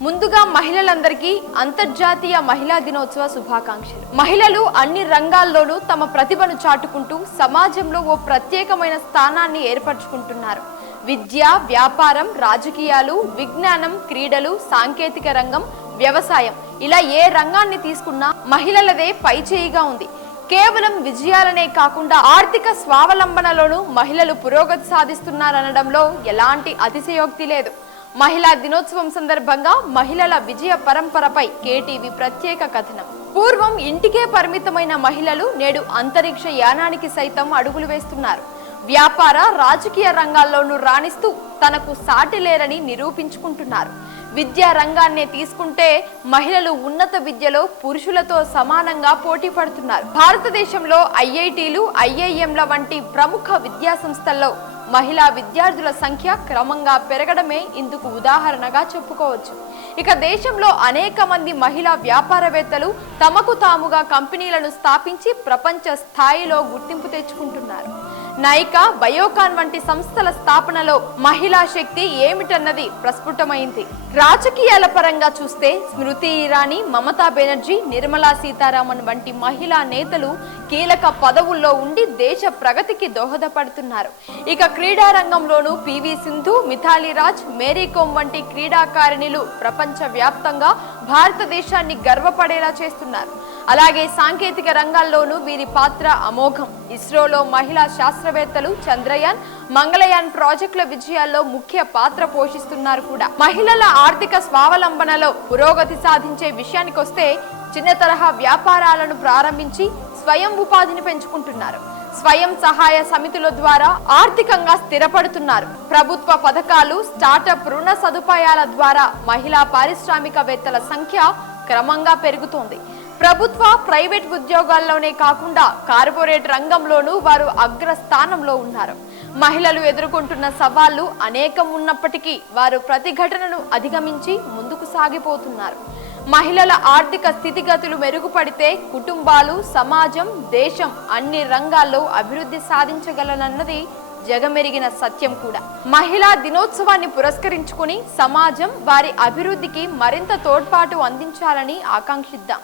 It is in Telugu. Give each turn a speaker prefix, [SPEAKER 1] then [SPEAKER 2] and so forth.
[SPEAKER 1] ముందుగా మహిళలందరికీ అంతర్జాతీయ మహిళా దినోత్సవ శుభాకాంక్షలు. మహిళలు అన్ని రంగాల్లోనూ తమ ప్రతిభను చాటుకుంటూ సమాజంలో ఓ ప్రత్యేకమైన స్థానాన్ని ఏర్పరచుకుంటున్నారు. విద్య వ్యాపారం రాజకీయాలు విజ్ఞానం క్రీడలు సాంకేతిక రంగం వ్యవసాయం ఇలా ఏ రంగాన్ని తీసుకున్నా మహిళలదే పైచేయిగా ఉంది. కేవలం విజయాలనే కాకుండా ఆర్థిక స్వావలంబనలోనూ మహిళలు పురోగతి సాధిస్తున్నారనడంలో ఎలాంటి అతిశయోక్తి లేదు. మహిళా దినోత్సవం సందర్భంగా మహిళల విజయ పరంపరపై కేటీవీ ప్రత్యేక కథనం. పూర్వం ఇంటికే పరిమితమైన మహిళలు నేడు అంతరిక్ష యానానికి సైతం అడుగులు వేస్తున్నారు. వ్యాపార రాజకీయ రంగాల్లోనూ రాణిస్తూ తనకు సాటి లేరని నిరూపించుకుంటున్నారు. విద్యా రంగాన్నే తీసుకుంటే మహిళలు ఉన్నత విద్యలో పురుషులతో సమానంగా పోటీ పడుతున్నారు. భారతదేశంలో ఐఐటీలు ఐఐఎంల వంటి ప్రముఖ విద్యా సంస్థల్లో మహిళా విద్యార్థుల సంఖ్య క్రమంగా పెరగడమే ఇందుకు ఉదాహరణగా చెప్పుకోవచ్చు. ఇక దేశంలో అనేక మంది మహిళా వ్యాపారవేత్తలు తమకు తాముగా కంపెనీలను స్థాపించి ప్రపంచ స్థాయిలో గుర్తింపు తెచ్చుకుంటున్నారు. నైకా బయోకాన్ వంటి సంస్థల స్థాపనలో మహిళా శక్తి ఏమిటన్నది ప్రస్ఫుటమైంది. రాజకీయాల పరంగా చూస్తే స్మృతి ఇరానీ మమతా బెనర్జీ నిర్మలా సీతారామన్ వంటి మహిళా నేతలు కీలక పదవుల్లో ఉండి దేశ ప్రగతికి దోహదపడుతున్నారు. ఇక క్రీడా రంగంలోనూ పివి సింధు మిథాలీ రాజ్ మేరీకోమ్ వంటి క్రీడాకారిణులు ప్రపంచ వ్యాప్తంగా భారతదేశాన్ని గర్వపడేలా చేస్తున్నారు. అలాగే సాంకేతిక రంగాల్లోనూ వీరి పాత్ర అమోఘం. ఇస్రోలో మహిళా శాస్త్రవేత్తలు చంద్రయాన్ మంగళయాన్ ప్రాజెక్టుల విజయాల్లో ముఖ్య పాత్ర పోషిస్తున్నారు కూడా. మహిళల ఆర్థిక స్వావలంబనలో పురోగతి సాధించే విషయానికొస్తే చిన్న తరహా వ్యాపారాలను ప్రారంభించి స్వయం ఉపాధిని పెంచుకుంటున్నారు. స్వయం సహాయ సమితుల ద్వారా ఆర్థికంగా స్థిరపడుతున్నారు. ప్రభుత్వ పథకాలు స్టార్టప్ రుణ సదుపాయాల ద్వారా మహిళా పారిశ్రామికవేత్తల సంఖ్య క్రమంగా పెరుగుతోంది. ప్రభుత్వ ప్రైవేట్ ఉద్యోగాల్లోనే కాకుండా కార్పొరేట్ రంగంలోనూ వారు అగ్రస్థానంలో ఉన్నారు. మహిళలు ఎదుర్కొంటున్న సవాళ్ళు అనేకం ఉన్నప్పటికీ వారు ప్రతిఘటనను అధిగమించి ముందుకు సాగిపోతున్నారు. మహిళల ఆర్థిక స్థితిగతులు మెరుగుపడితే కుటుంబాలు సమాజం దేశం అన్ని రంగాల్లో అభివృద్ధి సాధించగలనన్నది జగమెరిగిన సత్యం కూడా. మహిళా దినోత్సవాన్ని పురస్కరించుకుని సమాజం వారి అభివృద్ధికి మరింత తోడ్పాటు అందించాలని ఆకాంక్షిద్దాం.